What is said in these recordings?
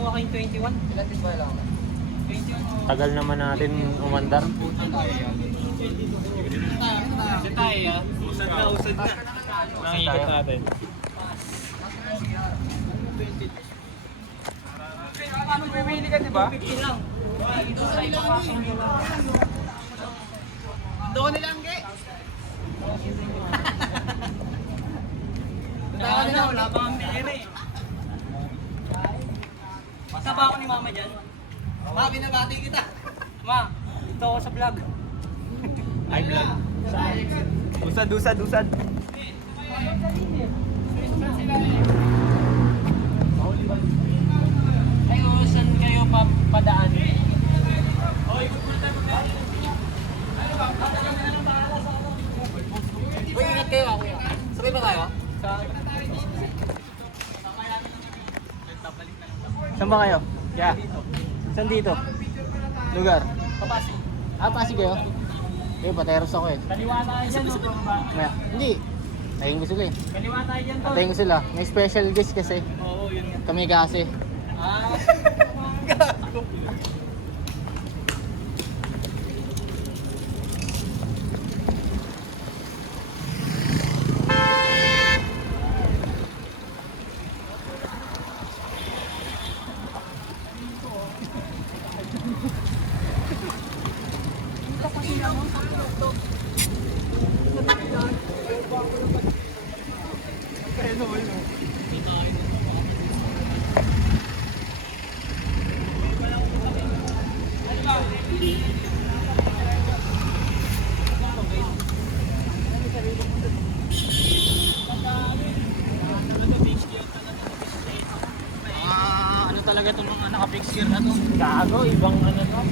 kinuha kayong 21. Ilan din ba lang? 21. Tagal naman natin umandar. Sa tayo ah. Usad na. Nakikita natin. Ano bibili ka diba? 50 lang. Ito sa ipapasok nyo lang. Doon nilang ge. Tatawa nila, wala pa ang bili eh. Masaba ako ni mama dyan. Ma, binabati kita. Ma, ito ako sa vlog. Ay, vlog. Usad. Ay, saan kayo padaan? Uy, ingat kayo ako yan. Sabay ba tayo? Saan ba kayo? Yeah. Saan dito? Lugar? Papasok. Pasig kayo? Pateros ako eh. Kaliwa tayo dyan, no? Maya, hindi. Tayin ko sila eh. Kaliwa tayo dyan, tol. Tayin ko sila. May special guest kasi. Oo, yun nga. Kami kasi. Ah, ano talaga itong mga naka-fix gear na to? Gago, ibang ano no?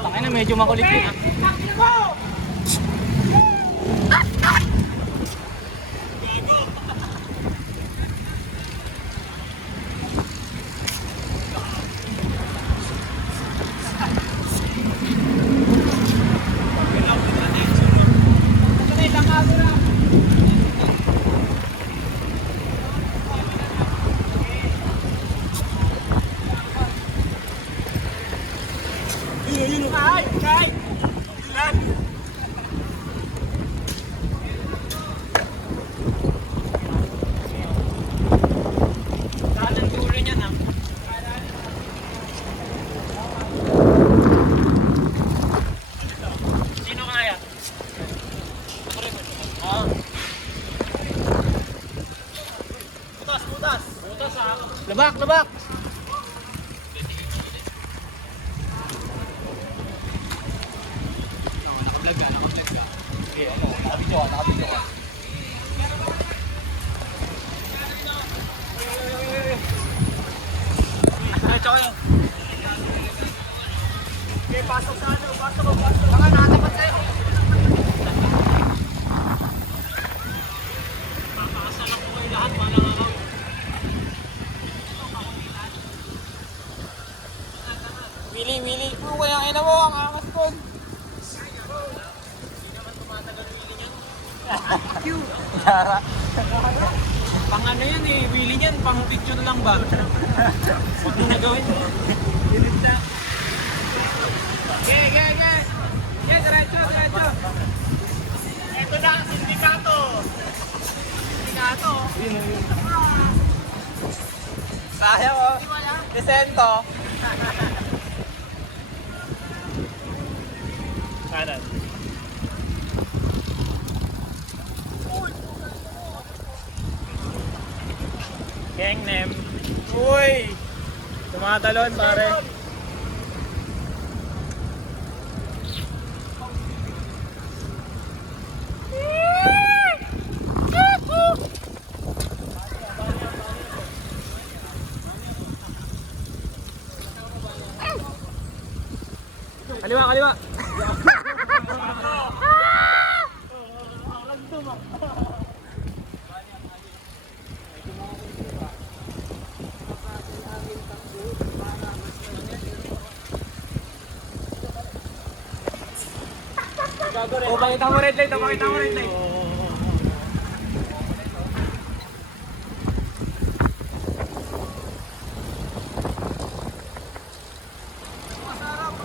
Tangina, medyo makulit din ah. Saan ang dulo niyan ah? Sino kaya? Ah. Butas ah. Labak! Naka-vlog ka. Okay, nakabidyo ka. Diretso kayo. Okay, pasok sa ano, pasok. Baka nakatapat kayo. Papakasan ako kayo lahat, walang ako. Wili. Kaya ina mo, ang angas ko. Yara. Pang ano yan eh, wheelie niyan, pang picture lang ba? Huwag mo na gawin. Dilit na. Okay, diretso. Ito na, sindikato. Yun. Sayang oh. Desento. Kanan. Gangnem. Uy! Tumatalon pare. Kaliwa. O, pakita mo red light, pakita mo red light.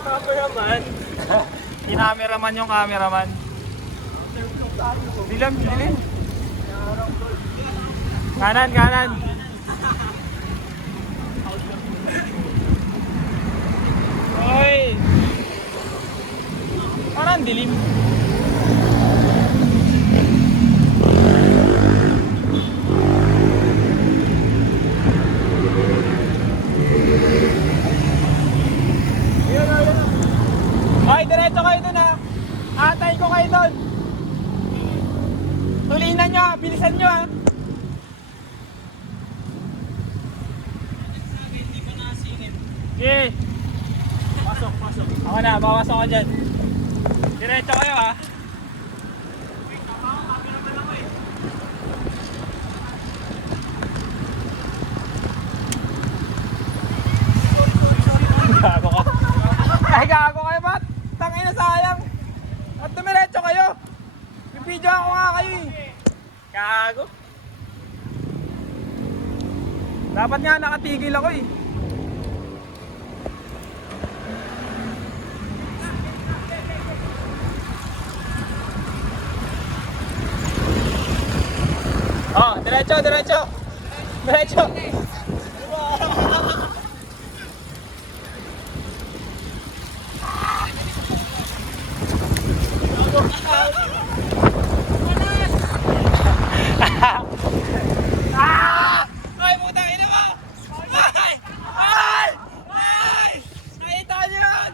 Cameraman. Kinameraman yung cameraman. Dilim, dilim. Kanan, kanan. Oy. Parang dilim. Ay, diretso kayo dun ha. Atay ko kayo dun. Tulinan nyo ha, bilisan nyo ha. Hindi pa nakasingin. Okay. Pasok, pasok. Ako na, papasok ko dyan. Diretso kayo ha. Gago ka. Ay, gago kayo ba? Tangina, sayang. At dumiretso kayo. Video ako nga kayo eh. Gago. Dapat nga nakatigil ako eh. Oh, diretso, diretso. Diretso. Ay, putang ina mo! Ay! Ay! Ay! Nakita niyo yun!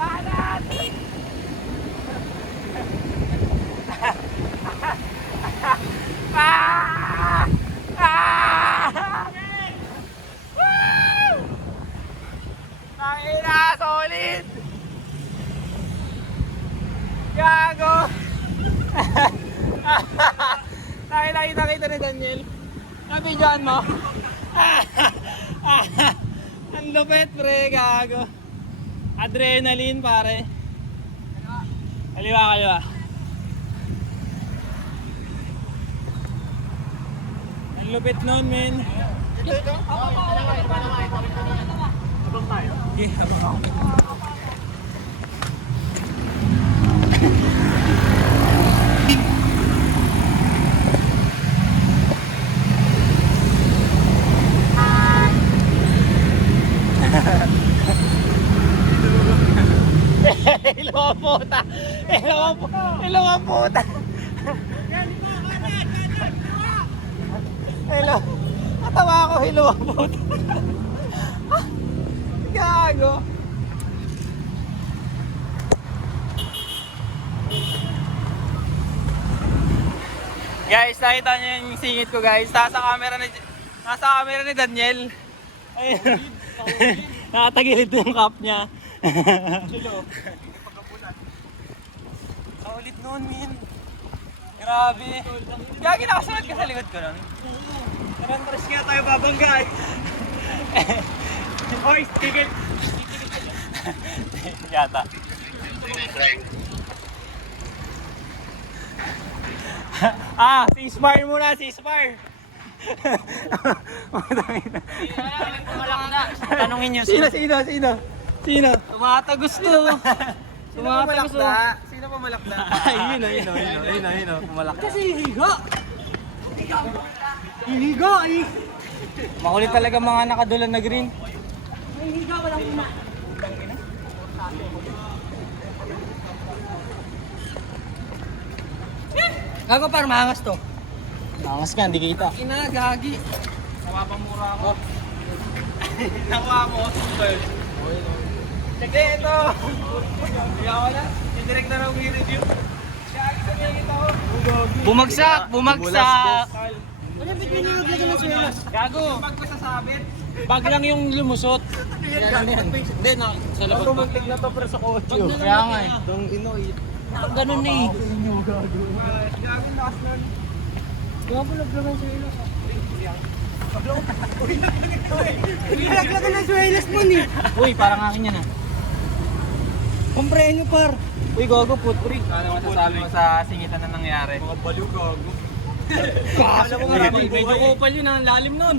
Banat! Ah! Ah! Woo! Tangina, solid! Gago! Tangina, kita ni Daniel. Nabidyoan mo? Ang lupit, pre, gago. Adrenaline, pare. Kaliwa, kaliwa. Ang lupit nun, men. Habang tayo? Okay, habang ako. Ilaw ang puta! Ilaw ang puta! Hello. Natawa ako, hello ang puta. Gago. Guys, nakita niyo yung singit ko, guys. Nasa camera ni Daniel. Ayun. Nakatagilid yung cup niya. Kaulit noon, min. Grabe. Gagi, nakasunod ka sa likod ko nun. Narantras nga tayo babangga eh. Oy, tigil. Yata. Ceasefire muna, ceasefire. Tanungin nyo. Sino? Tumatagos to. Tumatagos to. Sino pumalakda? Ayun. Pumalakda. Kasi Iligo eh. Makulit talaga mga nakadulan na green. Higa, walang una. Gago, parang maangas to. Maangas ka, hindi kita. Gagi. Napapamura ako. Nakuha mo. Sige, ito. Higa ko na. Didirect na lang i-review. Bumagsak! Bakit may nilaglagan ng swelas? Gago. Pag ko sasabit. Bag lang yung lumusot. Hindi na. Sa labas pa. Tumuntik na to pero sa kotse. Kaya nga eh. Dong inoy. Ganun eh. Gagawin lakas nun. Gago, naglagan ng swelas. Nilaglagan ng swelas mo ni. Uy, parang akin yan ah. Komprehenyo par. Uy, gago, putri. Ano masasabi mo sa singitan na nangyari? Mga baliw gago. Alam mo nga naman Medyo kupal yun, ang lalim nun.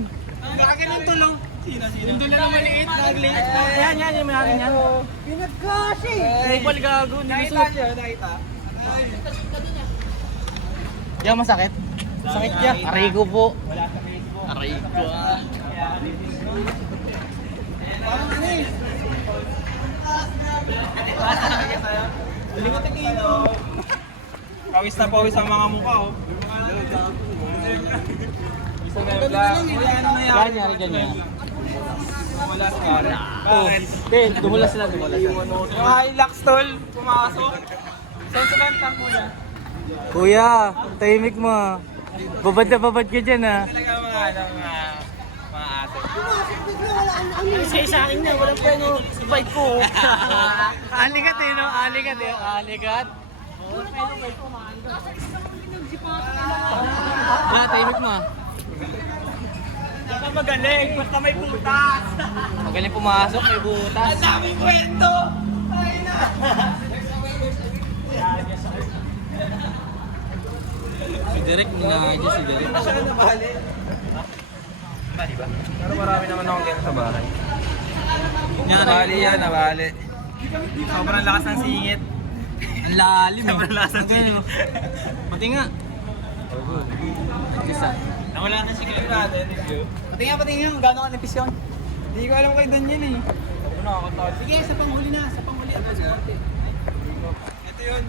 Laki ng tulong. Sino? Yung doon na maliit, naglit. Yan, yung mayroon yan. Pinagkasi. Kupal gago, Nakita nilusot. niyo, nakita. Yan, masakit. Sakit niya. Aray ko po. Wala sa Facebook. Aray ko ah. Parang ano eh. Lingotin dito. Pawis na pawis ang mga mukha oh. Isang na lang. Ganyan, ganyan. Wala sa kara. Oh, Bakit? hindi, dumulas sila, dumulas. Yung Hilux tol, pumasok. Saan sila ang tank muna? Kuya, tahimik mo. Babad na babad ka dyan ah. Talaga mga ano, mga ate. Say sa akin na, walang pweno. Bike ko. Alikat eh, no? Alikat eh. Alikat. Wala, tahimik mo ah. Baka magaling, basta may putas. Magaling pumasok, may butas. Ang daming kwento! Ay na! Si Derek, ninahadya si Derek. Hindi siya nabali. Diba? Pero marami naman akong ganito sa bahay. Nabali yan, nabali. Sobrang lakas ng singit. Ang lalim eh. Sobrang lakas ng singit. Pati nga. Isa. Nawala na si Clem natin. Pati nga, gano'n ka nipis yun. Hindi ko alam kay Daniel eh. Ako nakakatawa. Sige, sa panghuli na, sa panghuli. Ito yun.